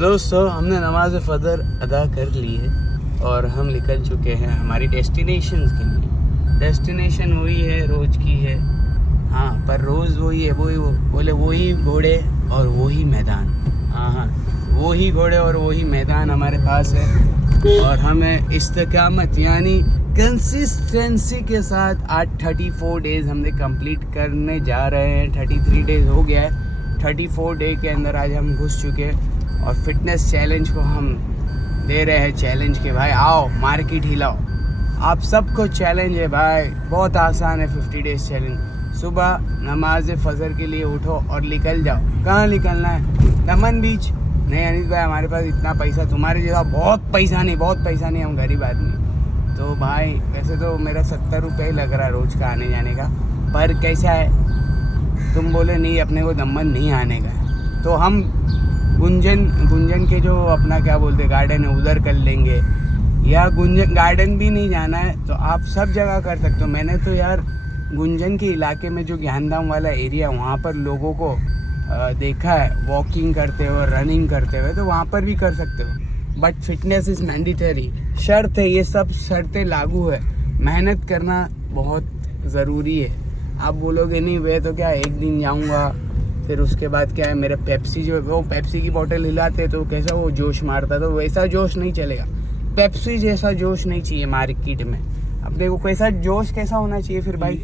दोस्तों हमने नमाज फ़जर अदा कर ली है और हम निकल चुके हैं हमारी डेस्टिनेशन के लिए। डेस्टिनेशन वही है, रोज़ की है। हाँ, पर रोज़ वही है, वही घोड़े और वही मैदान। हाँ, वही घोड़े और वही मैदान हमारे पास है। और हमें इस्तिकामत यानी कंसिस्टेंसी के साथ आज 34 डेज़ हमने कंप्लीट करने जा रहे हैं। 33 डेज़ हो गया है। 34 डे के अंदर आज हम घुस चुके हैं और फिटनेस चैलेंज को हम दे रहे हैं चैलेंज के भाई आओ मार्केट हिलाओ। आप सबको चैलेंज है भाई, बहुत आसान है 50 डेज़ चैलेंज। सुबह नमाज फ़जर के लिए उठो और निकल जाओ। कहाँ निकलना है? दमन बीच? नहीं अनिल भाई, हमारे पास इतना पैसा, तुम्हारे जैसा बहुत पैसा नहीं, हम गरीब आदमी। तो भाई वैसे तो मेरा 70 रुपये ही लग रहा है रोज़ का आने जाने का, पर कैसा है, तुम बोले नहीं अपने को दमन नहीं आने का, तो हम गुंजन के जो अपना क्या बोलते गार्डन है उधर कर लेंगे, या गुंजन गार्डन भी नहीं जाना है तो आप सब जगह कर सकते हो। मैंने तो यार गुंजन के इलाके में जो ज्ञानधाम वाला एरिया वहाँ पर लोगों को देखा है वॉकिंग करते हुए, रनिंग करते हुए, तो वहाँ पर भी कर सकते हो। बट फिटनेस इज़ मैंडेटरी, शर्त है, ये सब शर्तें लागू है। मेहनत करना बहुत ज़रूरी है। आप बोलोगे नहीं वे तो क्या एक दिन जाऊँगा फिर उसके बाद क्या है, मेरा पेप्सी जो वो पेप्सी की बोतल हिलाते तो कैसा वो जोश मारता, तो वैसा जोश नहीं चलेगा। पेप्सी जैसा जोश नहीं चाहिए मार्केट में अपने को। कैसा जोश कैसा होना चाहिए फिर भाई?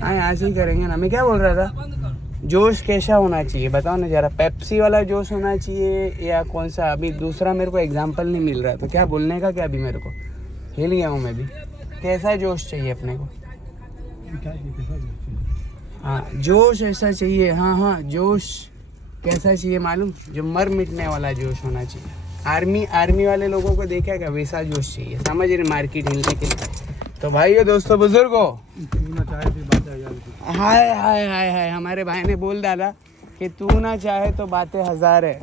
हाँ यहाँ से ही करेंगे ना। मैं क्या बोल रहा था, जोश कैसा होना चाहिए बताओ ना जरा। पेप्सी वाला जोश होना चाहिए या कौन सा? अभी दूसरा मेरे को एग्जाम्पल नहीं मिल रहा, तो क्या बोलने का क्या? अभी मेरे को हिल गया हूँ मैं भी। कैसा जोश चाहिए अपने को? हाँ जोश ऐसा चाहिए। हाँ जोश कैसा चाहिए मालूम? जो मर मिटने वाला जोश होना चाहिए। आर्मी वाले लोगों को देखा क्या, वैसा जोश चाहिए, समझ रहे? मार्केट हिलने के लिए। तो भाइयों दोस्तों बुजुर्गों, हाय हमारे भाई ने बोल डाला कि तू ना चाहे तो बातें हजार है।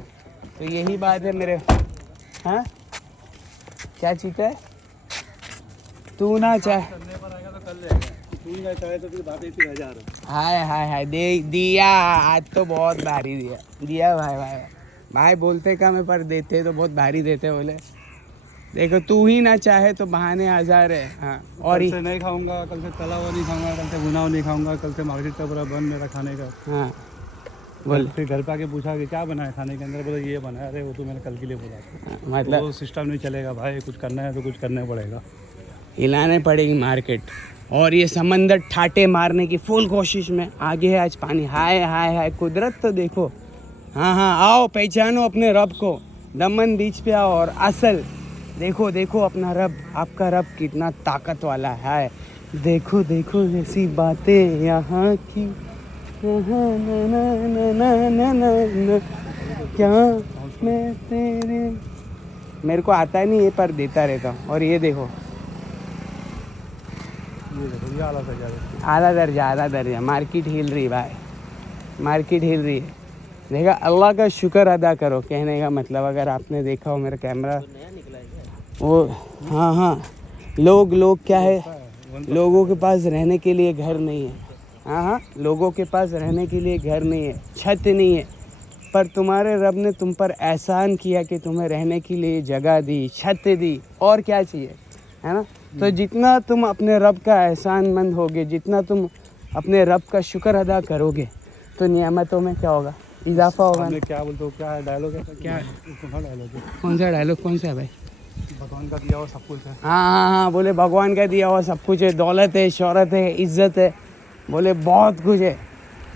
तो यही बात है मेरे। हाँ क्या चीता है? तू ना चाहे तो फिर बातें फिर हजार। हाय दिया आज तो बहुत भारी दिया भाई बोलते कम है पर देते तो बहुत भारी देते। बोले देखो तू ही ना चाहे तो बहाने हजार है। हाँ, और कल से नहीं खाऊंगा, कल से तला हुआ नहीं खाऊंगा, कल से भुना हुआ नहीं खाऊंगा, कल से मार्केट का पूरा बंद मेरा खाने का। हाँ बोल। फिर घर पे आके पूछा कि क्या बना है खाने के अंदर, बोले ये बना है। अरे वो तो मैंने कल के लिए बोला। मतलब वो सिस्टम नहीं चलेगा भाई, कुछ करना है तो कुछ करना पड़ेगा, हिलाने पड़ेगी मार्केट। और ये समंदर ठाटे मारने की फुल कोशिश में आगे है आज पानी। हाय कुदरत तो देखो। हाँ आओ पहचानो अपने रब को, दमन बीच पे आओ और असल देखो अपना रब। आपका रब कितना ताकत वाला है। देखो ऐसी बातें यहाँ की, क्या मैं तेरे, मेरे को आता नहीं है पर देता रहता हूँ। और ये देखो आला दर्जा मार्केट हिल रही भाई, मार्केट हिल रही है। देखा, अल्लाह का शुक्र अदा करो कहने का मतलब। अगर आपने देखा हो मेरा कैमरा वो, हाँ लोग क्या है, लोगों के पास रहने के लिए घर नहीं है। हाँ लोगों के पास रहने के लिए घर नहीं है, छत नहीं है, पर तुम्हारे रब ने तुम पर एहसान किया कि तुम्हें रहने के लिए जगह दी, छत दी, और क्या चाहिए, है ना? तो जितना तुम अपने रब का एहसानमंद होगे, जितना तुम अपने रब का शुक्र अदा करोगे, तो नियामतों में क्या होगा, इजाफा होगा। क्या बोलते हो, क्या है डायलॉग है? क्या है? कौन सा डायलॉग, कौन सा है भाई? भगवान का दिया हुआ सब कुछ है। हाँ बोले भगवान का दिया हुआ सब कुछ है, दौलत है, शोहरत है, इज्जत है, बोले बहुत कुछ है।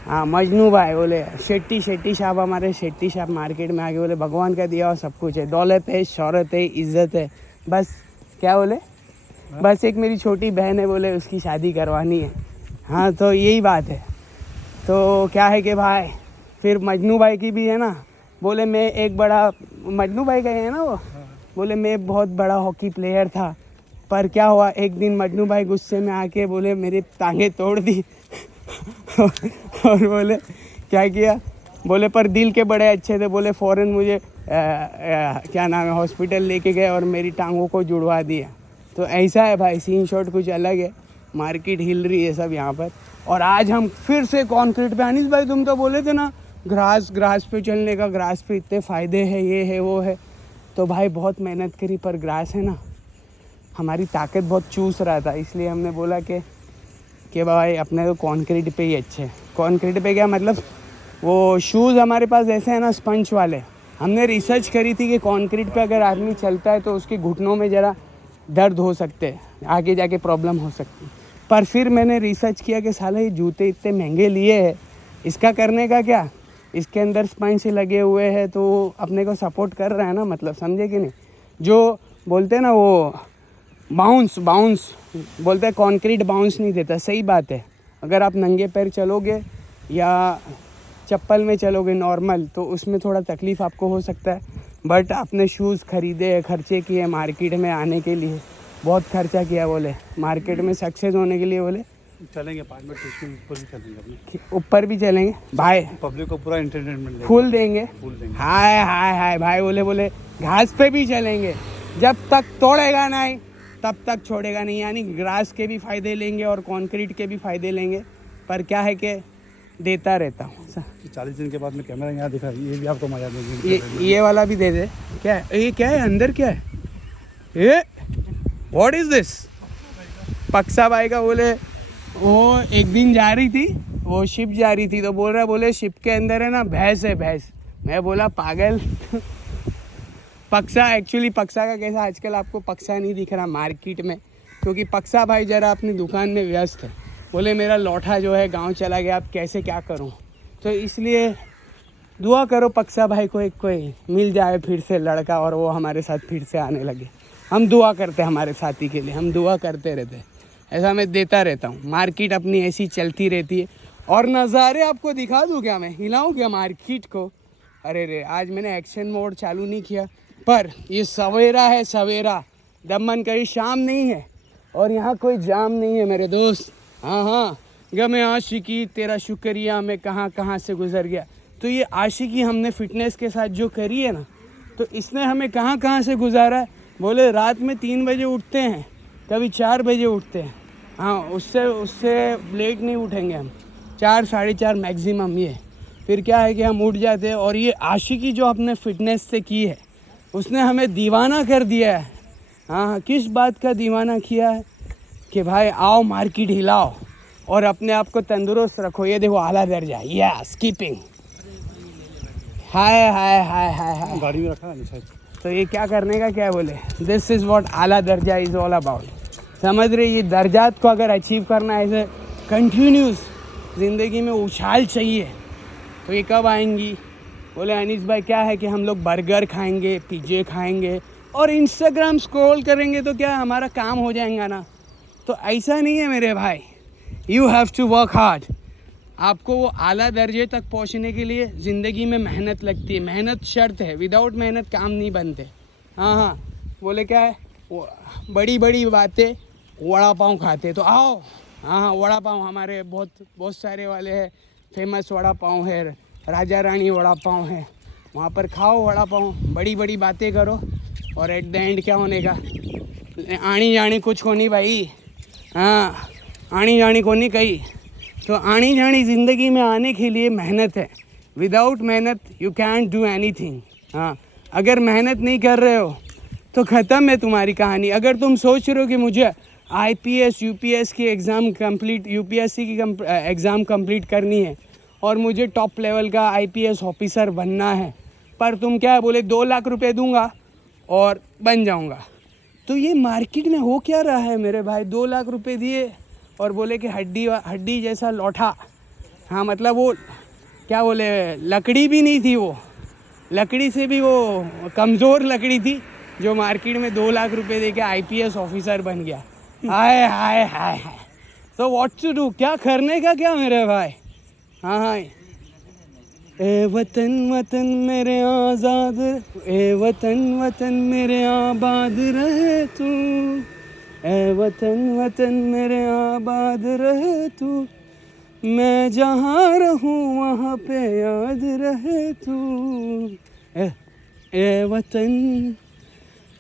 हाँ मजनू भाई बोले शेट्टी साहब, हमारे शेट्टी साहब मार्केट में आके बोले भगवान का दिया हुआ सब कुछ है, दौलत है, शोहरत है, इज्जत है, बस क्या बोले, बस एक मेरी छोटी बहन है, बोले उसकी शादी करवानी है। हाँ तो यही बात है। तो क्या है कि भाई फिर मजनू भाई की भी है ना, बोले मैं एक बड़ा, मजनू भाई का है ना वो, बोले मैं बहुत बड़ा हॉकी प्लेयर था, पर क्या हुआ एक दिन मजनू भाई गुस्से में आके बोले मेरी टांगें तोड़ दी और बोले क्या किया, बोले पर दिल के बड़े अच्छे थे, बोले फ़ौरन मुझे क्या नाम है हॉस्पिटल लेके गए और मेरी टांगों को जुड़वा दिया। तो ऐसा है भाई, सीन शॉट कुछ अलग है, मार्केट हिल रही है सब यहाँ पर। और आज हम फिर से कॉन्क्रीट पे, अनिल भाई तुम तो बोले थे ना ग्रास पे चलने का, ग्रास पे इतने फ़ायदे हैं, ये है वो है। तो भाई बहुत मेहनत करी, पर ग्रास है ना हमारी ताकत बहुत चूस रहा था, इसलिए हमने बोला कि भाई अपने को कंक्रीट पे ही अच्छे। कंक्रीट पे क्या मतलब, वो शूज़ हमारे पास ऐसे हैं ना स्पंज वाले। हमने रिसर्च करी थी कि कंक्रीट पे अगर आदमी चलता है तो उसके घुटनों में ज़रा दर्द हो सकते हैं, आगे जाके प्रॉब्लम हो सकती है। पर फिर मैंने रिसर्च किया कि साला ये जूते इतने महंगे लिए हैं, इसका करने का क्या, इसके अंदर स्पंज लगे हुए हैं तो अपने को सपोर्ट कर रहा है ना, मतलब समझे कि नहीं। जो बोलते हैं ना वो बाउंस बोलते हैं, कंक्रीट बाउंस नहीं देता, सही बात है। अगर आप नंगे पैर चलोगे या चप्पल में चलोगे नॉर्मल तो उसमें थोड़ा तकलीफ़ आपको हो सकता है, बट आपने शूज़ ख़रीदे, खर्चे किए मार्केट में आने के लिए, बहुत खर्चा किया, बोले मार्केट में सक्सेस होने के लिए, बोले चलेंगे 5 मिनट ऊपर भी चलेंगे अपने, ऊपर भी चलेंगे भाई, पब्लिक को पूरा एंटरटेनमेंट फुल देंगे। देंगे। हाय भाई, बोले घास पे भी चलेंगे, जब तक तोड़ेगा नहीं तब तक छोड़ेगा नहीं। यानी ग्रास के भी फ़ायदे लेंगे और कंक्रीट के भी फ़ायदे लेंगे, पर क्या है कि देता रहता हूँ। 40 दिन के बाद में कैमरा यहाँ दिखा, ये भी आपको मजा देंगे। ये वाला भी दे दे। क्या है ये, क्या है अंदर, क्या है ये, व्हाट इज़ दिस। पक्सा भाई का बोले, वो एक दिन जा रही थी, वो शिप जा रही थी, तो बोले शिप के अंदर है ना भैंस है, भैंस। मैं बोला पागल पक्सा, एक्चुअली पक्सा का कैसा, आजकल आपको पक्सा नहीं दिख रहा मार्केट में, क्योंकि पक्सा भाई ज़रा अपनी दुकान में व्यस्त है। बोले मेरा लौठा जो है गांव चला गया, अब कैसे क्या करूं, तो इसलिए दुआ करो पक्सा भाई को एक कोई मिल जाए फिर से लड़का, और वो हमारे साथ फिर से आने लगे। हम दुआ करते हमारे साथी के लिए, हम दुआ करते रहते, ऐसा मैं देता रहता हूँ। मार्केट अपनी ऐसी चलती रहती है। और नज़ारे आपको दिखा दूँ क्या, मैं हिलाऊँ क्या मार्केट को। अरे रे, आज मैंने एक्शन मोड चालू नहीं किया, पर ये सवेरा है, सवेरा, दमन कहीं शाम नहीं है और यहाँ कोई जाम नहीं है मेरे दोस्त। हाँ, गमे आशिकी तेरा शुक्रिया, मैं कहाँ से गुजर गया। तो ये आशिकी हमने फिटनेस के साथ जो करी है ना, तो इसने हमें कहाँ से गुजारा है। बोले रात में 3 बजे उठते हैं, कभी 4 बजे उठते हैं। हाँ, उससे लेट नहीं उठेंगे हम, 4 साढ़े 4 मैक्सिमम। ये फिर क्या है कि हम उठ जाते हैं। और ये आशिकी जो आपने फिटनेस से की है, उसने हमें दीवाना कर दिया है। हाँ, किस बात का दीवाना किया है कि भाई आओ मार्केट हिलाओ और अपने आप को तंदुरुस्त रखो। ये देखो आला दर्जा, यस कीपिंग, हाय गाड़ी में रखा है। तो ये क्या करने का क्या है, बोले दिस इज़ व्हाट आला दर्जा इज़ ऑल अबाउट। समझ रहे, ये दर्जात को अगर अचीव करना है, ऐसे कंटिन्यूस ज़िंदगी में उछाल चाहिए, तो ये कब आएंगी। बोले अनीस भाई क्या है कि हम लोग बर्गर खाएंगे, पिज़्ज़े खाएंगे और इंस्टाग्राम स्क्रॉल करेंगे तो क्या हमारा काम हो जाएगा ना। तो ऐसा नहीं है मेरे भाई, you have to work hard. आपको वो आला दर्जे तक पहुंचने के लिए ज़िंदगी में मेहनत लगती है, मेहनत शर्त है, विदाउट मेहनत काम नहीं बनते। हाँ, बोले क्या है, बड़ी बातें, वड़ा पाव खाते तो आओ। हाँ, वड़ा पाव हमारे बहुत सारे वाले हैं, फेमस वड़ा पाव है, राजा रानी वड़ा पाव है, वहाँ पर खाओ वड़ा पाव, बड़ी बातें करो और एट द एंड क्या होने का, आनी जानी कुछ को नहीं भाई। हाँ, आनी जानी को नहीं कही। तो आनी जानी ज़िंदगी में आने के लिए मेहनत है, विदाउट मेहनत यू कैंट डू एनीथिंग। हाँ, अगर मेहनत नहीं कर रहे हो तो ख़त्म है तुम्हारी कहानी। अगर तुम सोच रहे हो कि मुझे IPS UPS की एग्ज़ाम कंप्लीट, UPSC की एग्ज़ाम कंप्लीट करनी है और मुझे टॉप लेवल का IPS ऑफिसर बनना है, पर तुम क्या है, बोले 2 लाख रुपए दूंगा और बन जाऊंगा, तो ये मार्केट में हो क्या रहा है मेरे भाई। 2 लाख रुपए दिए और बोले कि हड्डी जैसा लौठा। हाँ, मतलब वो क्या बोले, लकड़ी भी नहीं थी, वो लकड़ी से भी वो कमज़ोर लकड़ी थी, जो मार्केट में 2 लाख रुपए दे के IPS ऑफिसर बन गया। हाय। तो व्हाट टू डू, क्या करने का क्या मेरे भाई। हाँ, ए वतन मेरे आज़ाद, ए वतन मेरे आबाद रहे तू, ए वतन मेरे आबाद रहे तू, मैं जहाँ रहूँ वहाँ पे याद रहे तू। ए वतन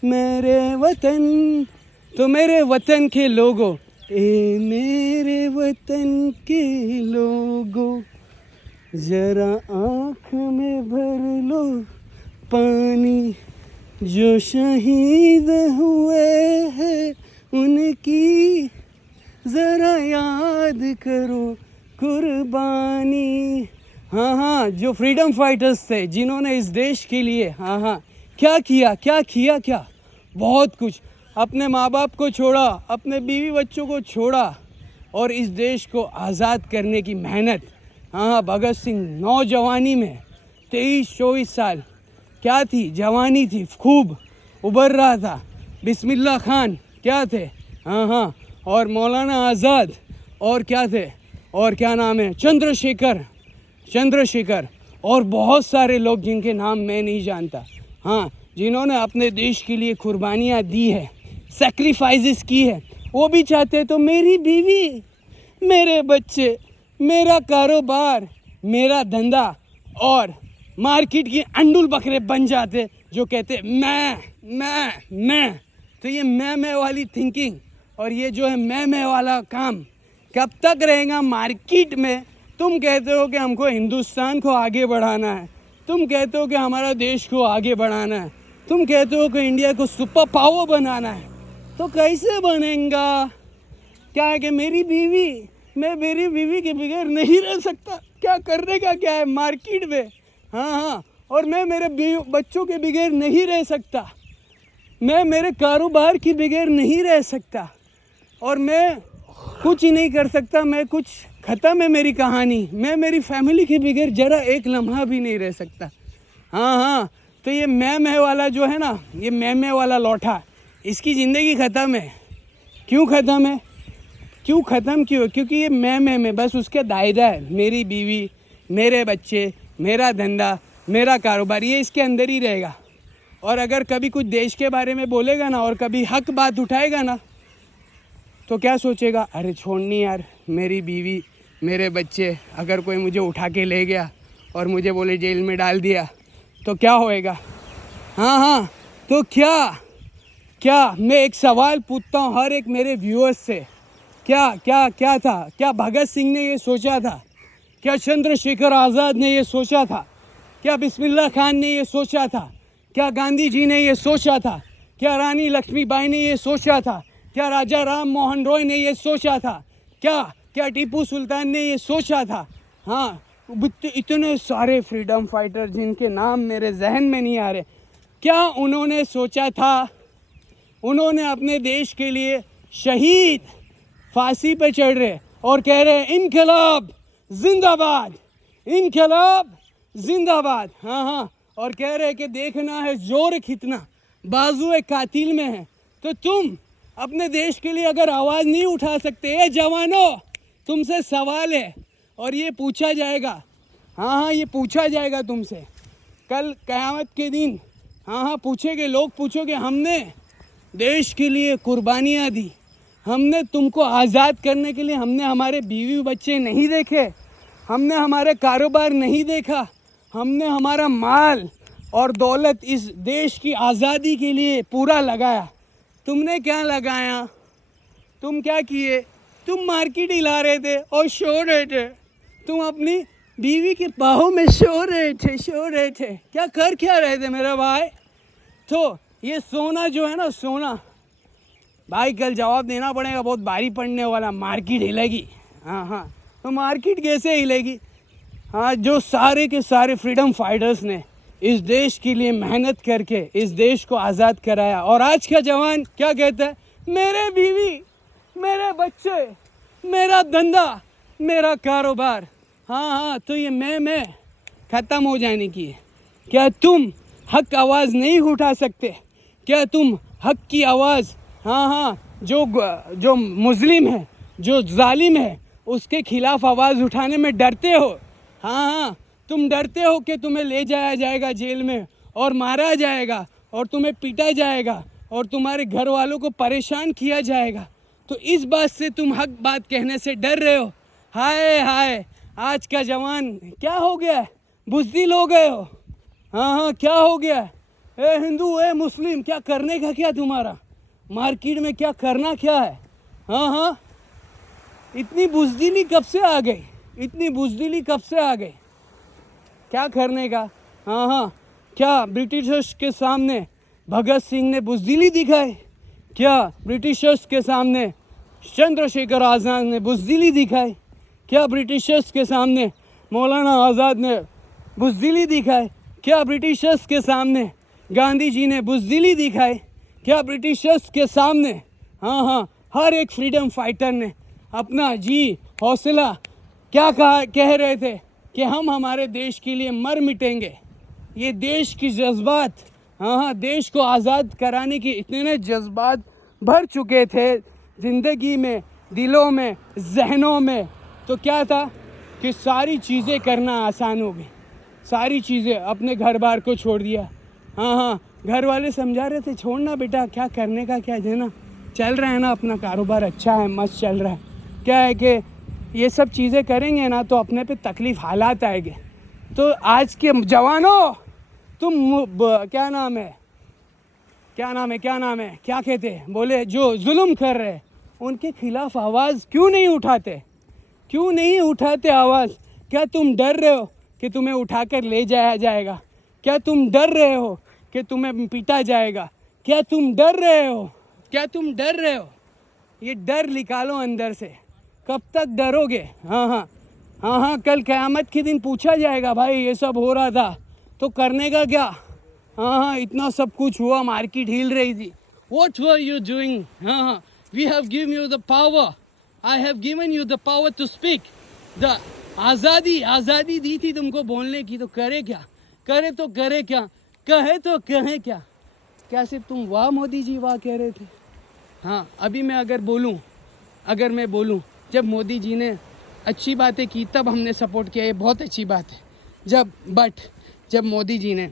मेरे वतन, तो मेरे वतन के लोगों, ए मेरे वतन के लोगों, जरा आँख में भर लो पानी, जो शहीद हुए हैं उनकी ज़रा याद करो कुर्बानी। हाँ हाँ, जो फ्रीडम फाइटर्स थे, जिन्होंने इस देश के लिए हाँ हाँ क्या किया, बहुत कुछ। अपने माँ बाप को छोड़ा, अपने बीवी बच्चों को छोड़ा और इस देश को आज़ाद करने की मेहनत। हाँ, भगत सिंह नौजवानी में 23-24 साल क्या थी, जवानी थी, खूब उभर रहा था। बिस्मिल्लाह खान क्या थे, हाँ, और मौलाना आज़ाद और क्या थे, और क्या नाम है, चंद्रशेखर और बहुत सारे लोग जिनके नाम मैं नहीं जानता, हाँ, जिन्होंने अपने देश के लिए कुर्बानियाँ दी है, सेक्रीफाइसेस की है। वो भी चाहते तो मेरी बीवी, मेरे बच्चे, मेरा कारोबार, मेरा धंधा और मार्केट के अंडुल बकरे बन जाते जो कहते मैं। तो ये मैं वाली थिंकिंग और ये जो है मैं वाला काम कब तक रहेगा मार्केट में? तुम कहते हो कि हमको हिंदुस्तान को आगे बढ़ाना है, तुम कहते हो कि हमारा देश को आगे बढ़ाना है, तुम कहते हो कि इंडिया को सुपर पावर बनाना है, तो कैसे बनेगा? क्या है कि मेरी बीवी, मैं मेरी बीवी के बगैर नहीं रह सकता, क्या करने का क्या है मार्केट में, हाँ, और मैं मेरे बच्चों के बगैर नहीं रह सकता, मैं मेरे कारोबार के बगैर नहीं रह सकता, और मैं कुछ ही नहीं कर सकता, मैं कुछ ख़त्म है मेरी कहानी, मैं मेरी फैमिली के बगैर ज़रा एक लम्हा भी नहीं रह सकता। हाँ, तो ये मैं वाला जो है ना, ये मैं वाला लौटा, इसकी ज़िंदगी ख़त्म है। क्यों ख़त्म है? क्योंकि ये मैं बस उसके दायरा है, मेरी बीवी, मेरे बच्चे, मेरा धंधा, मेरा कारोबार, ये इसके अंदर ही रहेगा। और अगर कभी कुछ देश के बारे में बोलेगा ना और कभी हक बात उठाएगा ना, तो क्या सोचेगा, अरे छोड़नी यार, मेरी बीवी, मेरे बच्चे, अगर कोई मुझे उठा के ले गया और मुझे बोले जेल में डाल दिया तो क्या होएगा? हाँ, तो क्या मैं एक सवाल पूछता हूँ हर एक मेरे व्यूअर्स से, क्या था? क्या भगत सिंह ने ये सोचा था? क्या चंद्रशेखर आज़ाद ने ये सोचा था? क्या बिस्मिल्लाह खान ने ये सोचा था? क्या गांधी जी ने ये सोचा था? क्या रानी लक्ष्मीबाई ने ये सोचा था? क्या राजा राम मोहन रॉय ने ये सोचा था? क्या टीपू सुल्तान ने ये सोचा था? हाँ, इतने सारे फ्रीडम फाइटर जिनके नाम मेरे जहन में नहीं आ रहे, क्या उन्होंने सोचा था? उन्होंने अपने देश के लिए शहीद फांसी पे चढ़ रहे और कह रहे हैं इनकलाब जिंदाबाद, हाँ, और कह रहे हैं कि देखना है जोर कितना बाजुए कातिल में है। तो तुम अपने देश के लिए अगर आवाज़ नहीं उठा सकते, ये जवानों, तुमसे सवाल है और ये पूछा जाएगा, हाँ, ये पूछा जाएगा तुमसे कल क़यामत के दिन, हाँ, पूछेंगे लोग, पूछोगे हमने देश के लिए कुर्बानियाँ दी, हमने तुमको आज़ाद करने के लिए, हमने हमारे बीवी बच्चे नहीं देखे, हमने हमारे कारोबार नहीं देखा, हमने हमारा माल और दौलत इस देश की आज़ादी के लिए पूरा लगाया। तुमने क्या लगाया? तुम क्या किए? तुम मार्केट हिला रहे थे और सो रहे थे, तुम अपनी बीवी के बाहों में सो रहे थे। क्या रहे थे मेरा भाई? तो ये सोना जो है ना, सोना भाई कल जवाब देना पड़ेगा, बहुत भारी पड़ने वाला, मार्केट हिलेगी। हाँ, तो मार्केट कैसे हिलेगी? हाँ, जो सारे के सारे फ्रीडम फाइटर्स ने इस देश के लिए मेहनत करके इस देश को आज़ाद कराया, और आज का जवान क्या कहता है? मेरे बीवी, मेरे बच्चे, मेरा धंधा, मेरा कारोबार। हाँ, तो ये मैं ख़त्म हो जाने की है। क्या तुम हक आवाज़ नहीं उठा सकते? क्या तुम हक की आवाज़, हाँ, जो मुस्लिम है, जो जालिम है, उसके खिलाफ आवाज़ उठाने में डरते हो? हाँ, तुम डरते हो कि तुम्हें ले जाया जाएगा जेल में और मारा जाएगा और तुम्हें पीटा जाएगा और तुम्हारे घर वालों को परेशान किया जाएगा, तो इस बात से तुम हक बात कहने से डर रहे हो। हाय, आज का जवान क्या हो गया है? बुज़दिल हो गए हो। हाँ, क्या हो गया है? ए हिंदू, ए मुस्लिम, क्या करने का क्या तुम्हारा? मार्केट में क्या करना क्या है? इतनी बुज़दिली कब से आ गई? क्या करने का? हाँ हाँ, क्या ब्रिटिशर्स के सामने भगत सिंह ने बुज़दिली दिखाई? क्या ब्रिटिशर्स के सामने चंद्रशेखर आज़ाद ने बुज़दिली दिखाई? क्या ब्रिटिशर्स के सामने मौलाना आज़ाद ने बुज़दिली दिखाई? क्या ब्रिटिशर्स के सामने गांधी जी ने बुज़दिली दिखाई? क्या ब्रिटिशर्स के सामने हाँ हाँ हर एक फ्रीडम फाइटर ने अपना जी हौसला क्या कह रहे थे कि हम हमारे देश के लिए मर मिटेंगे? ये देश की जज्बात, हाँ हाँ, देश को आज़ाद कराने के इतने जज्बात भर चुके थे ज़िंदगी में, दिलों में, जहनों में, तो क्या था कि सारी चीज़ें करना आसान हो गई। सारी चीज़ें, अपने घर बार को छोड़ दिया। हाँ हाँ, घर वाले समझा रहे थे छोड़ना बेटा, क्या करने का क्या है ना, चल रहा है ना, अपना कारोबार अच्छा है, मस्त चल रहा है। क्या है कि ये सब चीज़ें करेंगे ना तो अपने पे तकलीफ़ हालात आएंगे। तो आज के जवानों, तुम क्या नाम है क्या कहते हैं, बोले जो जुल्म कर रहे उनके खिलाफ आवाज़ क्यों नहीं उठाते आवाज़? क्या तुम डर रहे हो कि तुम्हें उठाकर ले जाया जाएगा? क्या तुम डर रहे हो कि तुम्हें पीटा जाएगा? क्या तुम डर रहे हो? ये डर निकालो अंदर से। कब तक डरोगे? हाँ, कल क़यामत के दिन पूछा जाएगा, भाई ये सब हो रहा था तो करने का क्या? हाँ, इतना सब कुछ हुआ, मार्केट हिल रही थी, what were you doing? हाँ, we have given you the power, I have given you the power to speak, the आज़ादी दी थी तुमको बोलने की, तो कहे क्या? क्या सिर्फ तुम वाह मोदी जी वाह कह रहे थे? हाँ, अभी मैं अगर मैं बोलूँ जब मोदी जी ने अच्छी बातें की तब हमने सपोर्ट किया, ये बहुत अच्छी बात है। जब मोदी जी ने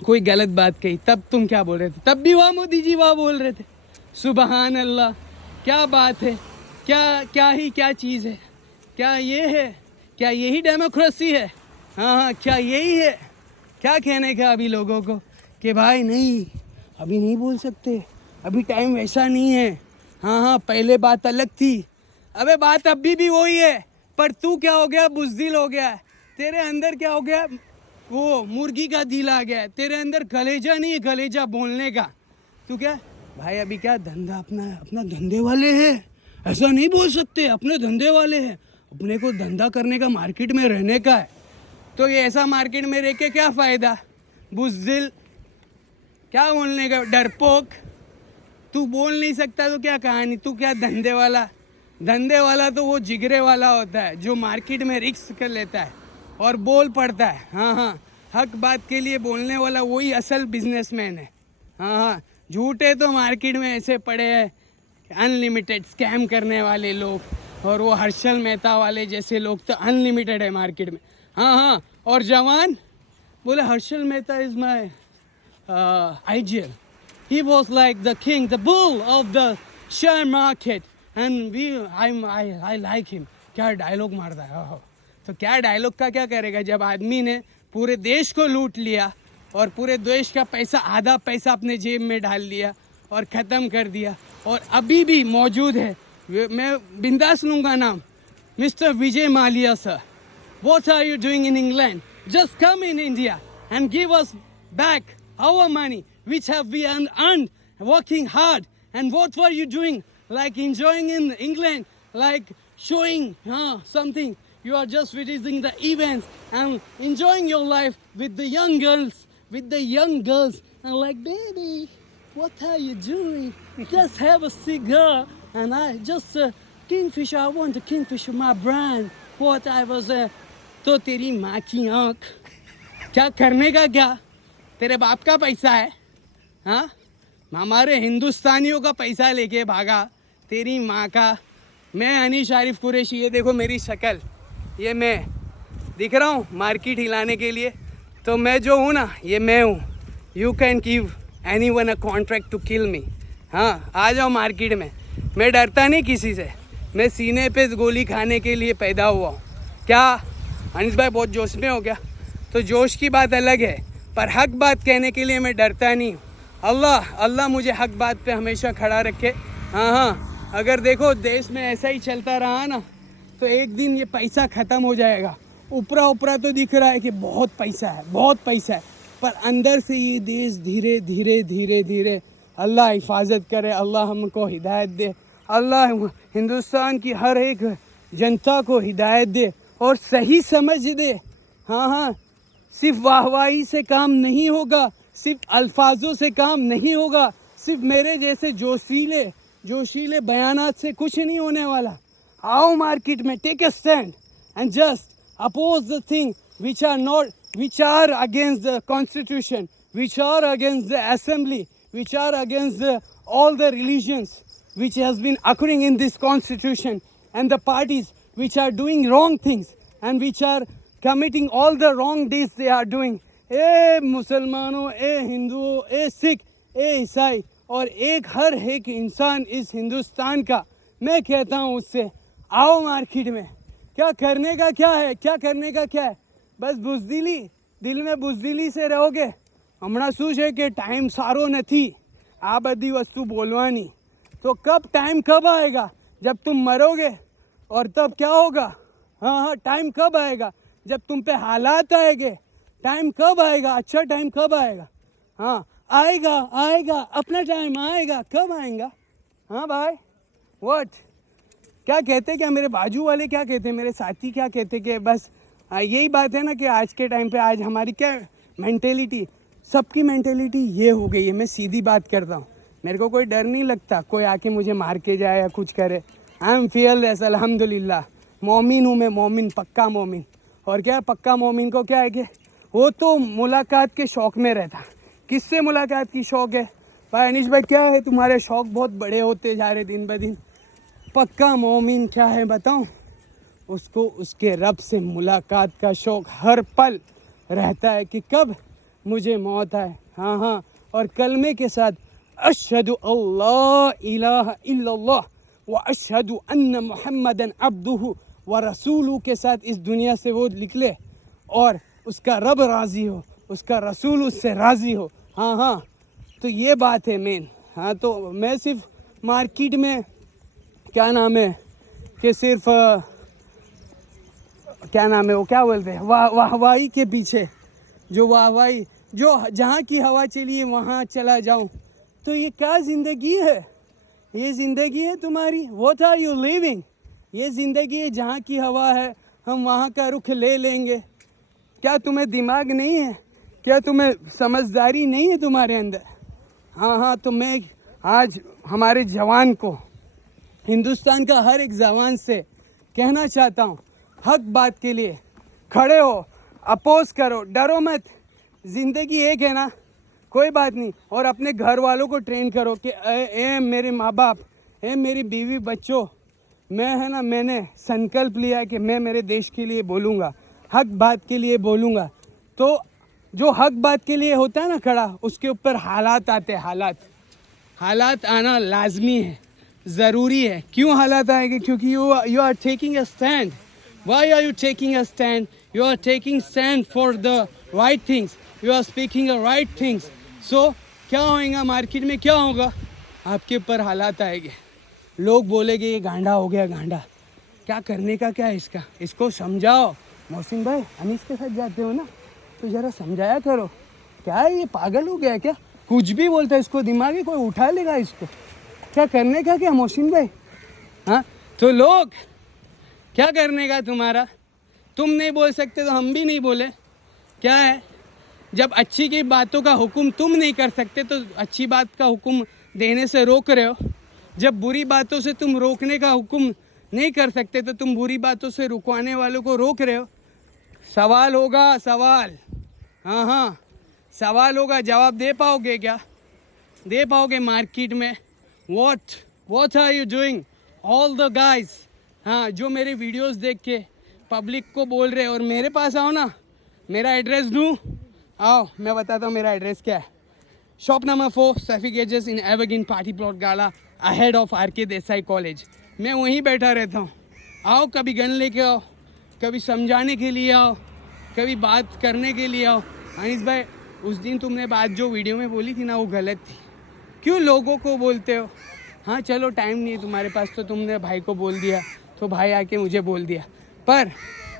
कोई गलत बात कही तब तुम क्या बोल रहे थे? तब भी वाह मोदी जी वाह बोल रहे थे। सुबहान अल्लाह, क्या बात है, क्या चीज़ है? क्या ये है? क्या यही डेमोक्रेसी है? हाँ, क्या यही है? क्या कहने का अभी लोगों को कि भाई नहीं, अभी नहीं बोल सकते, अभी टाइम वैसा नहीं है। हाँ, पहले बात अलग थी। अबे बात अभी भी वही है, पर तू क्या हो गया? बुज़दिल हो गया। तेरे अंदर क्या हो गया? वो मुर्गी का दिल आ गया। तेरे अंदर कलेजा नहीं है, कलेजा बोलने का। तू क्या भाई, अभी क्या धंधा अपना धंधे वाले हैं, ऐसा नहीं बोल सकते, अपने धंधे वाले हैं, अपने को धंधा करने का, मार्केट में रहने का है। तो ये ऐसा मार्केट में रह के क्या फ़ायदा? बुज़दिल, क्या बोलने का, डरपोक। तू बोल नहीं सकता तो क्या कहानी? तू क्या धंधे वाला तो वो जिगरे वाला होता है जो मार्केट में रिस्क कर लेता है और बोल पड़ता है। हाँ, हक बात के लिए बोलने वाला वही असल बिजनेसमैन है। हाँ, झूठे तो मार्केट में ऐसे पड़े हैं, अनलिमिटेड स्कैम करने वाले लोग, और वो हर्षल मेहता वाले जैसे लोग तो अनलिमिटेड है मार्केट में। हाँ, और जवान बोले Harshal Mehta is my ideal, he was like the king, the bull of the share market, and I like him। क्या डायलॉग मारता है। तो क्या डायलॉग का क्या करेगा जब आदमी ने पूरे देश को लूट लिया और पूरे देश का पैसा, आधा पैसा अपने जेब में डाल लिया और ख़त्म कर दिया, और अभी भी मौजूद है। मैं बिंदास लूँगा नाम, mister Vijay Mallya sir. What are you doing in England? Just come in India and give us back our money which have we earned working hard. And what were you doing? Like enjoying in England, like showing something. You are just visiting the events and enjoying your life with the young girls. And like, baby, what are you doing? Just have a cigar. And I just Kingfisher, I want a Kingfisher, my brand. What I was तो तेरी माँ की आँख, क्या करने का क्या? तेरे बाप का पैसा है, हाँ, हमारे हिंदुस्तानियों का पैसा लेके भागा तेरी माँ का। मैं अनीश आरिफ कुरैशी, ये देखो मेरी शक्ल, ये मैं दिख रहा हूँ मार्केट हिलाने के लिए, तो मैं जो हूँ ना, ये मैं हूँ। You can give anyone a contract to kill me. हाँ, आ जाओ मार्केट में, मैं डरता नहीं किसी से, मैं सीने पे गोली खाने के लिए पैदा हुआ हूँ। क्या अनीस भाई बहुत जोश में हो गया? तो जोश की बात अलग है, पर हक बात कहने के लिए मैं डरता नहीं हूँ। अल्लाह मुझे हक बात पे हमेशा खड़ा रखे। हाँ, अगर देखो देश में ऐसा ही चलता रहा ना तो एक दिन ये पैसा ख़त्म हो जाएगा ऊपरा ऊपरा तो दिख रहा है कि बहुत पैसा है, बहुत पैसा है, पर अंदर से ये देश धीरे धीरे धीरे धीरे, अल्लाह हिफाजत करे, अल्लाह हमको हिदायत दे, अल्लाह हिंदुस्तान की हर एक जनता को हिदायत दे और सही समझ दे। हाँ हाँ, सिर्फ वाहवाही से काम नहीं होगा, सिर्फ अल्फाजों से काम नहीं होगा, सिर्फ मेरे जैसे जोशीले बयानात से कुछ नहीं होने वाला। आओ मार्केट में, take a stand and just oppose the thing which are against the constitution, which are against the assembly, which are against all the religions which has been occurring in this constitution, and the parties which are doing wrong things and which are committing all the wrong deeds they are doing. ए मुसलमानों, ए हिंदुओं, ए सिख, ए ईसाई और हर एक इंसान इस हिंदुस्तान का, मैं कहता हूँ उससे, आओ मार्केट में। क्या करने का क्या है, क्या करने का क्या है, बस बुज़दिली, दिल में बुज़दिली से रहोगे। હમણાં શું છે કે ટાઈમ સારો નથી આ બધી વસ્તુ બોલવાની, तो टाइम कब आएगा, जब तुम मरोगे, और तब क्या होगा। हाँ हाँ, टाइम कब आएगा, जब तुम पे हालात आएंगे। टाइम कब आएगा, अच्छा टाइम कब आएगा। हाँ आएगा, आएगा, अपना टाइम आएगा, कब आएगा। हाँ भाई, व्हाट, क्या कहते, क्या मेरे बाजू वाले क्या कहते, मेरे साथी क्या कहते कि बस यही बात है ना कि आज के टाइम पे आज हमारी क्या मेंटेलिटी, सबकी मेंटेलिटी ये हो गई है। मैं सीधी बात करता हूँ, मेरे को कोई डर नहीं लगता कोई आके मुझे मार के जाए या कुछ करे। आई एम फियरलेस, अल्हम्दुलिल्लाह। मोमिन हूँ मैं, मोमिन, पक्का मोमिन। और क्या पक्का मोमिन को क्या है कि वो तो मुलाकात के शौक़ में रहता। किससे मुलाकात की शौक़ है भाई अनीश भाई, क्या है तुम्हारे शौक़ बहुत बड़े होते जा रहे दिन ब दिन। पक्का मोमिन क्या है बताऊं, उसको उसके रब से मुलाकात का शौक़ हर पल रहता है कि कब मुझे मौत आए। हाँ हाँ, और कलमे के साथ अशहदु अल्ला इलाहा इल्लल्लाह व अशहदु अन्ना मुहम्मदन अब्दुहु व रसूलु के साथ इस दुनिया से वो निकले और उसका रब राज़ी हो, उसका रसूल उससे राज़ी हो। हाँ हाँ, तो ये बात है मेन। हाँ, तो मैं सिर्फ मार्केट में क्या नाम है कि सिर्फ क्या नाम है वो क्या बोलते हैं वाहवाही के पीछे, जो वाहवाही जो जहाँ की हवा चलिए वहाँ चला जाऊँ, तो ये क्या ज़िंदगी है, ये ज़िंदगी है तुम्हारी। व्हाट आर यू लिविंग, ये ज़िंदगी है, जहाँ की हवा है हम वहाँ का रुख ले लेंगे। क्या तुम्हें दिमाग नहीं है, क्या तुम्हें समझदारी नहीं है तुम्हारे अंदर। हाँ हाँ, तो मैं आज हमारे जवान को, हिंदुस्तान का हर एक जवान से कहना चाहता हूँ, हक बात के लिए खड़े हो, अपोज करो, डरो मत। ज़िंदगी एक है ना, कोई बात नहीं। और अपने घर वालों को ट्रेन करो कि ए मेरे माँ बाप, ए मेरी बीवी बच्चों, मैं है ना, मैंने संकल्प लिया है कि मैं मेरे देश के लिए बोलूँगा, हक बात के लिए बोलूँगा। तो जो हक बात के लिए होता है ना खड़ा, उसके ऊपर हालात आते हैं। हालात आना लाजमी है, ज़रूरी है। क्यों हालात आएंगे, क्योंकि you are taking a stand. Why are you taking a stand, you are taking stand for the right things, you are speaking a right things. So क्या होएगा मार्केट में, क्या होगा, आपके ऊपर हालात आएंगे। लोग बोलेंगे ये गांडा हो गया, गांडा। क्या करने का क्या है इसका, इसको समझाओ। मोहसिन भाई अनीस के साथ जाते हो ना, तो ज़रा समझाया करो, क्या है ये पागल हो गया क्या, कुछ भी बोलता है, इसको दिमाग ही कोई उठा लेगा इसको। क्या करने का क्या मोहसिन भाई। हाँ, तो लोग क्या करने का तुम्हारा, तुम नहीं बोल सकते तो हम भी नहीं बोले। क्या है, जब अच्छी की बातों का हुक्म तुम नहीं कर सकते तो अच्छी बात का हुक्म देने से रोक रहे हो। जब बुरी बातों से तुम रोकने का हुक्म नहीं कर सकते तो तुम बुरी बातों से रुकवाने वालों को रोक रहे हो। सवाल होगा, सवाल, हाँ हाँ सवाल होगा, जवाब दे पाओगे क्या, दे पाओगे मार्केट में। What are you doing all the guys, हाँ, जो मेरे वीडियोस देख के पब्लिक को बोल रहे और मेरे पास आओ ना, मेरा एड्रेस दूँ, आओ मैं बताता हूँ मेरा एड्रेस क्या है। Shop number 4 Saifi gadgets in Evergreen party plot गाला, ahead of RK Desai college. मैं वहीं बैठा रहता हूँ। आओ, कभी गन लेके आओ, कभी समझाने के लिए आओ, कभी बात करने के लिए आओ। अनीस भाई, उस दिन तुमने बात जो वीडियो में बोली थी ना, वो गलत थी। क्यों लोगों को बोलते हो। हाँ चलो, टाइम नहीं है तुम्हारे पास तो तुमने भाई को बोल दिया, तो भाई आके मुझे बोल दिया। पर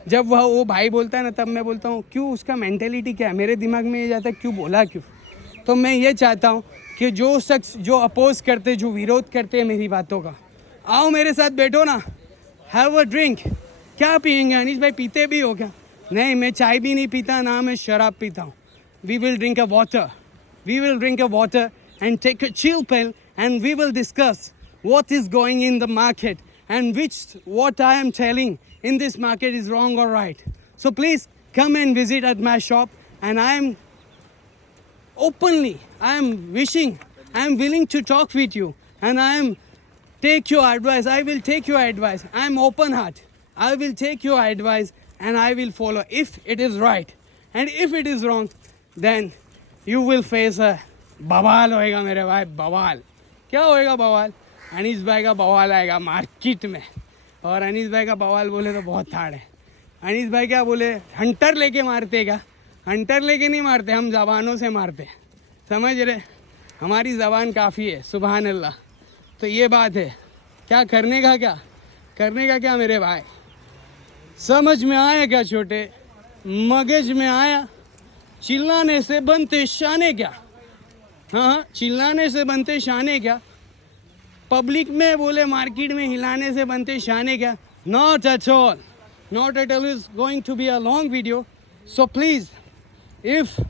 जब वो भाई बोलता है ना, तब मैं बोलता हूँ क्यों, उसका मेंटेलिटी क्या है, मेरे दिमाग में ये जाता है क्यों बोला क्यों। तो मैं ये चाहता हूँ कि जो शख्स जो अपोज करते, जो विरोध करते हैं मेरी बातों का, आओ मेरे साथ बैठो ना, हैव अ ड्रिंक। क्या पियेंगे अनीश भाई, पीते भी हो क्या? नहीं, मैं चाय भी नहीं पीता, ना मैं शराब पीता हूँ। We will drink a water, we will drink a water and take a chill pill, and we will discuss what is going in the market and what I am telling in this market is wrong or right. So please come and visit at my shop, and I am willing to talk with you, and I will take your advice. I am open heart. I will take your advice and I will follow if it is right, and if it is wrong, then you will face a बवाल होएगा मेरे भाई, बवाल। क्या होएगा बवाल? अनीस भाई का बवाल आएगा मार्केट में। और अनीस भाई का बवाल बोले तो बहुत थाड़ है। अनीस भाई क्या बोले, हंटर लेके मारते क्या? हंटर लेके नहीं मारते, हम ज़बानों से मारते, समझ रहे? हमारी ज़बान काफ़ी है, सुभान अल्लाह। तो ये बात है, क्या करने का क्या मेरे भाई? समझ में आया क्या छोटे? मगज में आया? चिल्लाने से बनते शाने क्या? हाँ, चिल्लाने से बनते शाने क्या? पब्लिक में बोले, मार्केट में हिलाने से बनते शाने क्या? Not at all is going to be a long video, so please if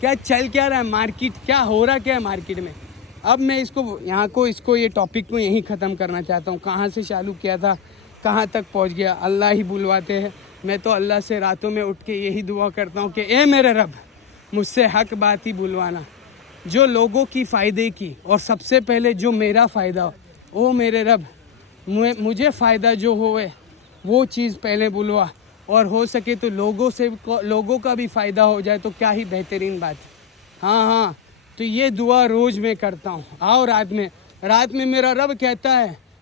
क्या चल क्या रहा है मार्केट, क्या हो रहा क्या है मार्केट में, अब मैं इसको ये टॉपिक को यहीं ख़त्म करना चाहता हूँ। कहाँ से चालू किया था, कहाँ तक पहुँच गया, अल्लाह ही बुलवाते हैं। मैं तो अल्लाह से रातों में उठ के यही दुआ करता हूँ कि ए मेरे रब, मुझसे हक बात ही बुलवाना, जो लोगों की फ़ायदे की और सबसे पहले जो मेरा फ़ायदा हो, ओ मेरे रब मुझे फ़ायदा जो होवे वो चीज़ पहले बुलवा, और हो सके तो लोगों का भी फ़ायदा हो जाए तो क्या ही बेहतरीन बात है। हाँ, तो ये दुआ रोज़ मैं करता हूँ। आओ रात में मेरा रब कहता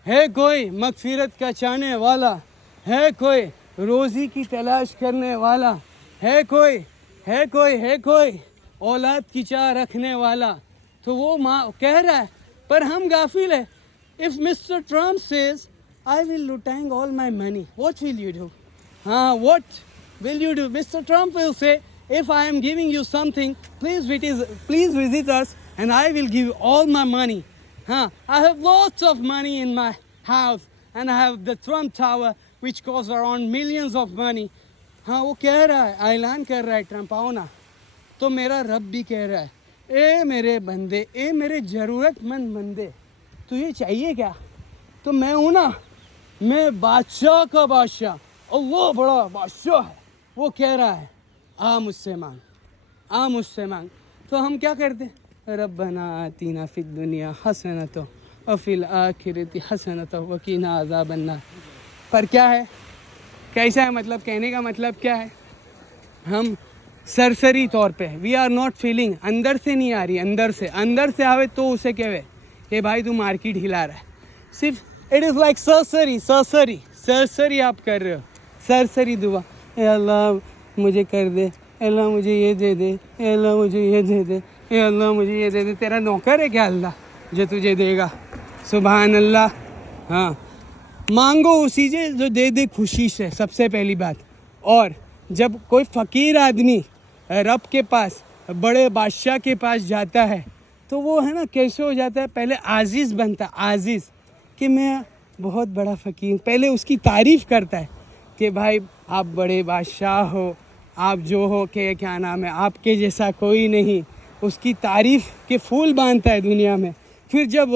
है कोई मगफिरत का चाहने वाला, है कोई रोज़ी की तलाश करने वाला, है कोई औलाद की चाह रखने वाला। तो वो माँ कह रहा है, पर हम गाफिल है। If mister Trump says I will looting all my money, what will you do? हाँ, what will you do? Mister Trump will say, if I am giving you something, please visit us and I will give you all my money. I have lots of money in my house, and I have the Trump Tower which costs around millions of money. वो कह रहा है, ऐलान कर रहा है Trump, आओ ना। तो मेरा रब भी कह रहा है, ए मेरे बंदे, ए मेरे ज़रूरतमंद बंदे, तुझे चाहिए क्या? तो मैं हूँ ना, मैं बादशाह का बादशाह, और वो बड़ा बादशाह है। वो कह रहा है, आ मुझसे मांग। तो हम क्या करते हैं? रब्बना आतीना फिद दुनिया हसनतो व फिल आखिरति हसनतो व कीना अज़ाबन्नार। पर क्या है, कैसा है, मतलब कहने का मतलब क्या है? हम सरसरी तौर पे, वी आर नॉट फीलिंग, अंदर से नहीं आ रही, अंदर से आवे तो उसे कहे कि भाई तू मार्केट हिला रहा है। सिर्फ इट इज़ लाइक सरसरी आप कर रहे हो, सरसरी दुआ, ए अल्लाह मुझे कर दे, अल्लाह मुझे ये दे दे, अल्लाह मुझे ये दे दे, अल्लाह मुझे ये दे दे। तेरा नौकर है क्या अल्लाह जो तुझे देगा? सुभान अल्लाह। हाँ, मांगो उसी से जो दे दे खुशी से, सबसे पहली बात। और जब कोई फ़कीर आदमी रब के पास, बड़े बादशाह के पास जाता है, तो वो है ना कैसे हो जाता है, पहले आज़ीज़ बनता है, आज़ीज़, कि मैं बहुत बड़ा फ़कीर, पहले उसकी तारीफ़ करता है कि भाई आप बड़े बादशाह हो, आप जो हो के क्या नाम है, आपके जैसा कोई नहीं, उसकी तारीफ़ के फूल बांधता है दुनिया में। फिर जब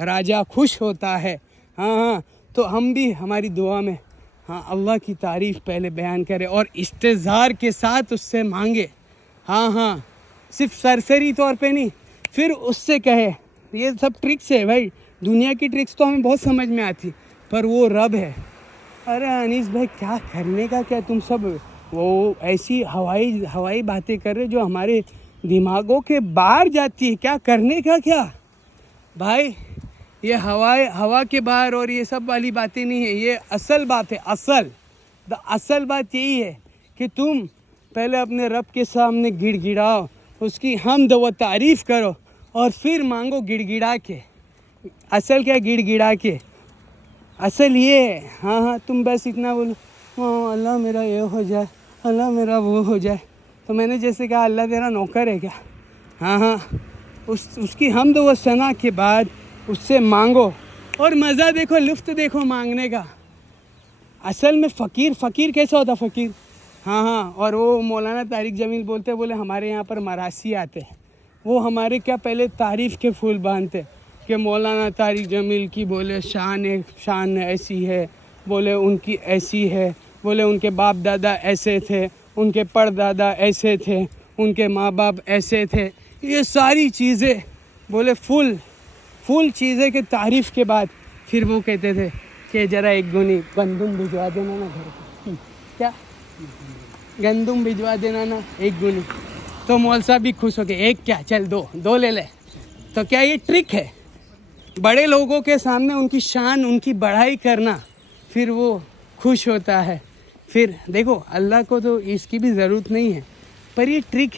राजा खुश होता है, हाँ, तो हम भी हमारी दुआ में अल्लाह की तारीफ़ पहले बयान करें और इस्तेज़ार के साथ उससे मांगे। हाँ, सिर्फ सरसरी तौर पे नहीं, फिर उससे कहे। ये सब ट्रिक्स है भाई, दुनिया की ट्रिक्स तो हमें बहुत समझ में आती, पर वो रब है। अरे अनीस भाई क्या करने का क्या, तुम सब वो ऐसी हवाई बातें कर रहे जो हमारे दिमागों के बाहर जाती है। क्या करने का क्या भाई, ये हवा के बाहर और ये सब वाली बातें नहीं है, ये असल बात है। असल बात यही है कि तुम पहले अपने रब के सामने गिड़गिड़ाओ, उसकी हमद व तारीफ़ करो, और फिर मांगो गिड़गिड़ा के। असल क्या गिड़गिड़ा के, असल ये है। हाँ, तुम बस इतना बोलो, अल्लाह मेरा ये हो जाए, अल्लाह मेरा वो हो जाए। तो मैंने जैसे कहा अल्लाह तेरा नौकर है क्या? हाँ, उसकी हम्द व सना के बाद उससे मांगो और मज़ा देखो, लुफ्त देखो मांगने का। असल में फ़कीर कैसा होता फ़कीर? हाँ, और वो मौलाना तारिक जमील बोले हमारे यहाँ पर मरासी आते हैं, वो हमारे क्या पहले तारीफ़ के फूल बांधते कि मौलाना तारिक जमील की बोले शान ऐसी है, बोले उनकी ऐसी है, बोले उनके बाप दादा ऐसे थे, उनके परदादा ऐसे थे, उनके माँ बाप ऐसे थे। ये सारी चीज़ें बोले फुल चीज़ें के तारीफ़ के बाद फिर वो कहते थे कि ज़रा एक गुनी गंदुम भिजवा देना ना घर को। क्या गंदुम भिजवा देना ना एक गुनी। तो मौल साहब भी खुश हो गए, एक क्या चल दो ले ले। तो क्या ये ट्रिक है बड़े लोगों के सामने उनकी शान उनकी बढ़ाई करना, फिर वो खुश होता है। फिर देखो अल्लाह को तो इसकी भी ज़रूरत नहीं है, पर ये ट्रिक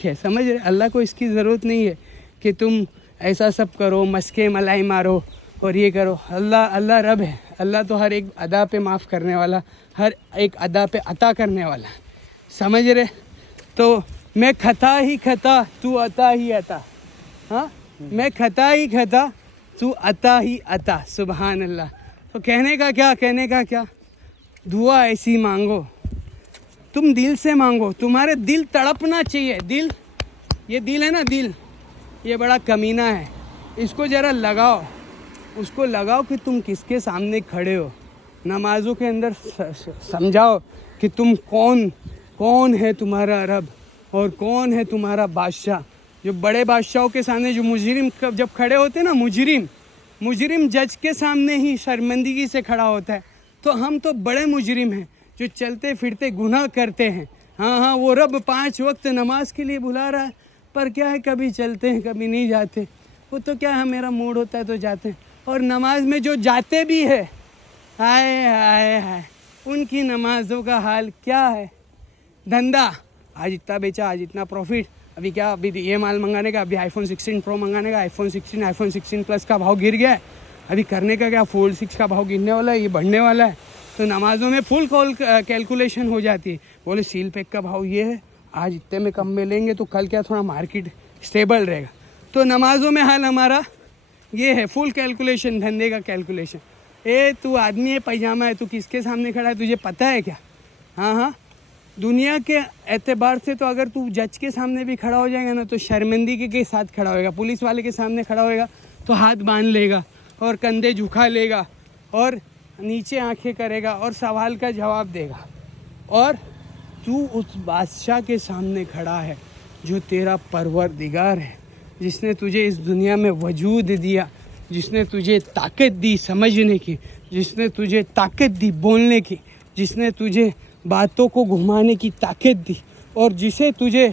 है, समझ रहे? अल्लाह को इसकी ज़रूरत नहीं है कि तुम ऐसा सब करो, मस्के मलाई मारो और ये करो। अल्लाह रब है, अल्लाह तो हर एक अदा पे माफ़ करने वाला, हर एक अदा पे अता करने वाला, समझ रहे? तो मैं खता ही खता तू अता ही अता, हाँ, मैं खता ही खता तू अता ही अता, सुबहान अल्लाह। तो कहने का क्या दुआ ऐसी मांगो, तुम दिल से मांगो, तुम्हारे दिल तड़पना चाहिए। ये दिल है ना, दिल ये बड़ा कमीना है, इसको ज़रा लगाओ, उसको लगाओ कि तुम किसके सामने खड़े हो। नमाज़ों के अंदर समझाओ कि तुम कौन है तुम्हारा रब और कौन है तुम्हारा बादशाह। जो बड़े बादशाहों के सामने जो मुजरिम जब खड़े होते हैं ना, मुजरिम जज के सामने ही शर्मिंदगी से खड़ा होता है। तो हम तो बड़े मुजरिम हैं जो चलते फिरते गुनाह करते हैं। हाँ, वो रब 5 वक्त नमाज के लिए बुला रहा है, पर क्या है कभी चलते हैं कभी नहीं जाते। वो तो क्या है, मेरा मूड होता है तो जाते हैं। और नमाज में जो जाते भी है, हाय उनकी नमाजों का हाल क्या है। धंधा आज इतना बेचा, आज इतना प्रॉफिट, अभी ये माल मंगाने का, अभी iPhone 16 Pro मंगाने का, iPhone 16 Plus का भाव गिर गया है, अभी करने का क्या, Fold 6 का भाव गिरने वाला है, ये बढ़ने वाला है। तो नमाज़ों में फुल कैलकुलेशन हो जाती है। बोले सील पैक का भाव ये है, आज इतने में कम में लेंगे तो कल क्या थोड़ा मार्केट स्टेबल रहेगा। तो नमाज़ों में हाल हमारा ये है, फुल कैलकुलेशन, धंधे का कैलकुलेशन। तू आदमी है, पैजामा है, तू किसके सामने खड़ा है तुझे पता है क्या? हाँ, दुनिया के एतबार से तो अगर तू जज के सामने भी खड़ा हो जाएगा ना तो शर्मिंदगी के साथ खड़ा होएगा। पुलिस वाले के सामने खड़ा होएगा तो हाथ बांध लेगा और कंधे झुका लेगा और नीचे आंखें करेगा और सवाल का जवाब देगा। और तू उस बादशाह के सामने खड़ा है जो तेरा परवरदिगार है, जिसने तुझे इस दुनिया में वजूद दिया, जिसने तुझे ताकत दी समझने की, जिसने तुझे ताकत दी बोलने की, जिसने तुझे बातों को घुमाने की ताकत दी, और जिसे तुझे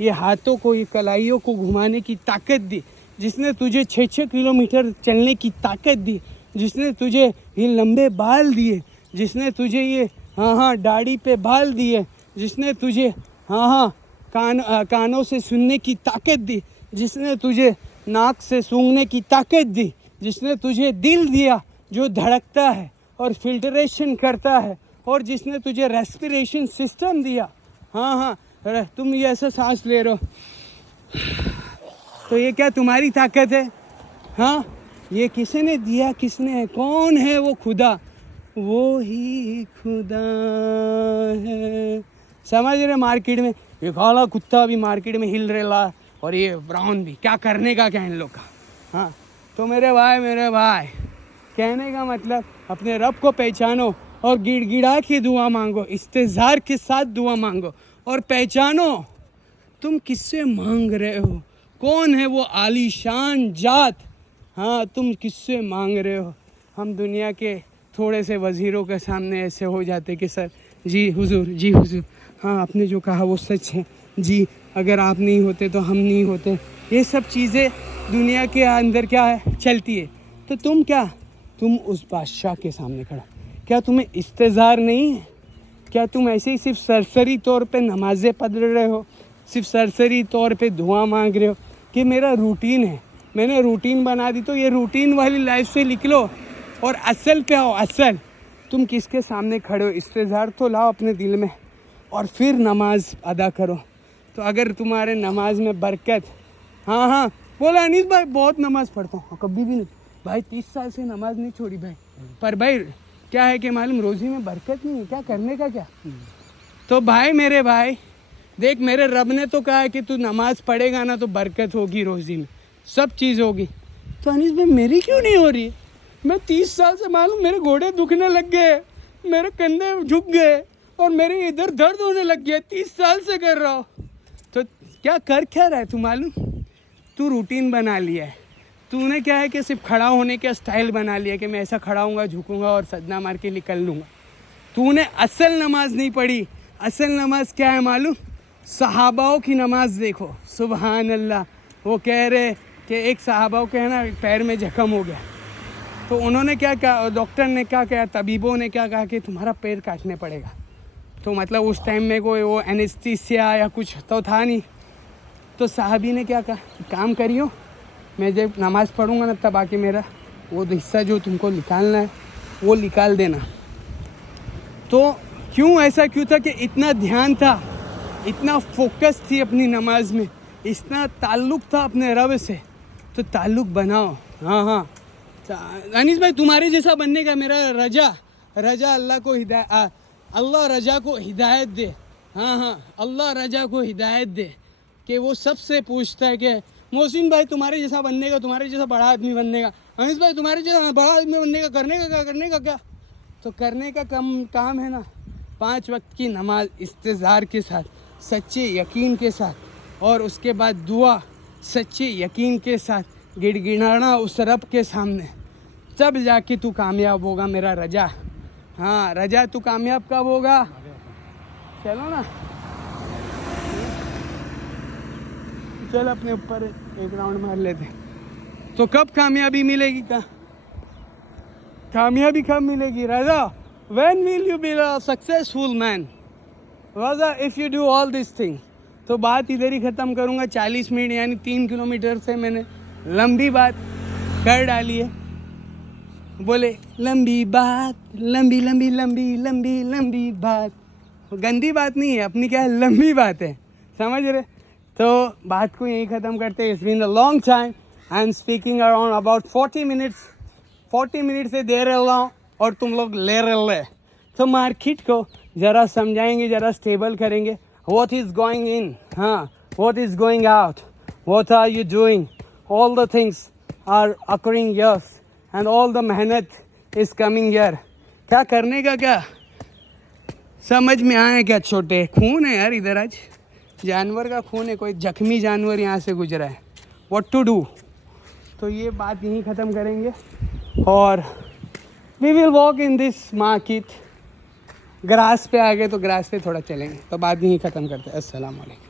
ये हाथों को, ये कलाइयों को घुमाने की ताकत दी, जिसने तुझे 6-6 किलोमीटर चलने की ताकत दी, जिसने तुझे ये लंबे बाल दिए, जिसने तुझे ये दाढ़ी पे बाल दिए, जिसने तुझे कानों से सुनने की ताकत दी, जिसने तुझे नाक से सूंघने की ताकत दी, जिसने तुझे दिल दिया जो धड़कता है और फिल्ट्रेशन करता है, और जिसने तुझे रेस्पिरेशन सिस्टम दिया। तुम ये ऐसा सांस ले रहे हो तो ये क्या तुम्हारी ताकत है? ये किसने दिया, किसने है, कौन है वो खुदा? वो ही खुदा है। समझ रहे? मार्केट में ये काला कुत्ता भी मार्केट में हिल रहा और ये ब्राउन भी, क्या करने का क्या इन लोग का? तो मेरे भाई कहने का मतलब अपने रब को पहचानो और गिड़गिड़ा के दुआ मांगो, इस्तेज़ार के साथ दुआ मांगो और पहचानो तुम किससे मांग रहे हो, कौन है वो आलीशान जात। तुम किससे मांग रहे हो? हम दुनिया के थोड़े से वज़ीरों के सामने ऐसे हो जाते कि सर जी हुजूर, आपने जो कहा वो सच है जी, अगर आप नहीं होते तो हम नहीं होते। ये सब चीज़ें दुनिया के अंदर क्या है, चलती है। तो तुम उस बादशाह के सामने खड़ा, क्या तुम्हें इस्तेज़ार नहीं है? क्या तुम ऐसे ही सिर्फ सरसरी तौर पे नमाज़ें पढ़ रहे हो, सिर्फ सरसरी तौर पे दुआ मांग रहे हो कि मेरा रूटीन है, मैंने रूटीन बना दी? तो ये रूटीन वाली लाइफ से निकलो और असल पे आओ। असल तुम किसके सामने खड़े हो, इस्तेज़ार तो लाओ अपने दिल में और फिर नमाज अदा करो। तो अगर तुम्हारे नमाज में बरकत, हाँ हाँ बोला अनीस भाई बहुत नमाज पढ़ता हूँ, कभी भी नहीं भाई, 30 साल से नमाज नहीं छोड़ी भाई, पर भाई क्या है कि मालूम रोज़ी में बरकत नहीं है, क्या करने का क्या। तो भाई मेरे भाई देख, मेरे रब ने तो कहा है कि तू नमाज पढ़ेगा ना तो बरकत होगी रोज़ी में, सब चीज़ होगी। तो अनीस भाई मेरी क्यों नहीं हो रही? मैं 30 साल से मालूम मेरे घोड़े दुखने लग गए, मेरे कंधे झुक गए और मेरे इधर दर्द होने लग गया, 30 साल से कर रहा हूँ। तो क्या कर क्या रहा है तू मालूम? तू रूटीन बना लिया है, तूने क्या है कि सिर्फ खड़ा होने का स्टाइल बना लिया कि मैं ऐसा खड़ा हूँगा, झुकूँगा और सजना मार के निकल लूँगा। तूने असल नमाज नहीं पढ़ी। असल नमाज क्या है मालूम? सहाबाओं की नमाज देखो, सुबहान अल्लाह। वो कह रहे कि एक सहाबाओं के है ना पैर में जख्म हो गया, तो उन्होंने क्या कहा, डॉक्टर ने क्या कहा, तबीबों ने क्या कहा कि तुम्हारा पैर काटने पड़ेगा। तो मतलब उस टाइम में कोई वो एनेस्थीसिया या कुछ तो था नहीं। तो साहबी ने क्या कहा, काम करियो, मैं जब नमाज़ पढ़ूँगा ना तब आके मेरा वो हिस्सा जो तुमको निकालना है वो निकाल देना। तो क्यों ऐसा क्यों था कि इतना ध्यान था, इतना फोकस थी अपनी नमाज में, इतना ताल्लुक़ था अपने रब से। तो ताल्लुक़ बनाओ। हाँ हाँ अनीस भाई तुम्हारे जैसा बनने का मेरा रजा अल्लाह को हिदायत, अल्लाह रजा को हिदायत दे। हाँ हाँ अल्लाह रजा को हिदायत दे कि वो सबसे पूछता है कि मोहसिन भाई तुम्हारे जैसा बनने का, तुम्हारे जैसा बड़ा आदमी बनने का, अनीस भाई तुम्हारे जैसा बड़ा आदमी बनने का करने का क्या। तो करने का काम है ना 5 वक्त की नमाज इस्तेज़ार के साथ, सच्चे यकीन के साथ, और उसके बाद दुआ सच्चे यकीन के साथ, गिड़गिड़ाना उस रब के सामने, तब जाके तू कामयाब होगा मेरा रजा। हाँ रजा तू कामयाब कब होगा? चलो ना, चल अपने ऊपर एक राउंड मार लेते। तो कब कामयाबी मिलेगी? कामयाबी कब मिलेगी रजा? When will you be a successful man? Raza if you do all this thing. तो बात इधर ही ख़त्म करूँगा। 40 मिनट यानी 3 किलोमीटर से मैंने लंबी बात कर डाली है। बोले लंबी बात, लंबी लंबी लंबी लंबी लंबी बात, गंदी बात नहीं है अपनी, क्या है लंबी बात है, समझ रहे? तो बात को यहीं ख़त्म करते हैं। It's been a long time, I am speaking around about 40 minute से दे रहा हूँ और तुम लोग ले रहे। तो मार्केट को ज़रा समझाएंगे, ज़रा स्टेबल करेंगे। व्हाट इज़ गोइंग इन, हाँ what is going out, what are you doing, all the things are occurring yes and all the मेहनत इज़ कमिंग यर। क्या करने का क्या समझ में आए क्या? छोटे खून है यार इधर, आज जानवर का खून है, कोई जख्मी जानवर यहाँ से गुजरा है। What to do? तो ये बात यहीं ख़त्म करेंगे और we will walk in this market. Grass पे आ गए तो ग्रास पे थोड़ा चलेंगे। तो बात यहीं ख़त्म करते हैं। अस्सलाम वालेकुम।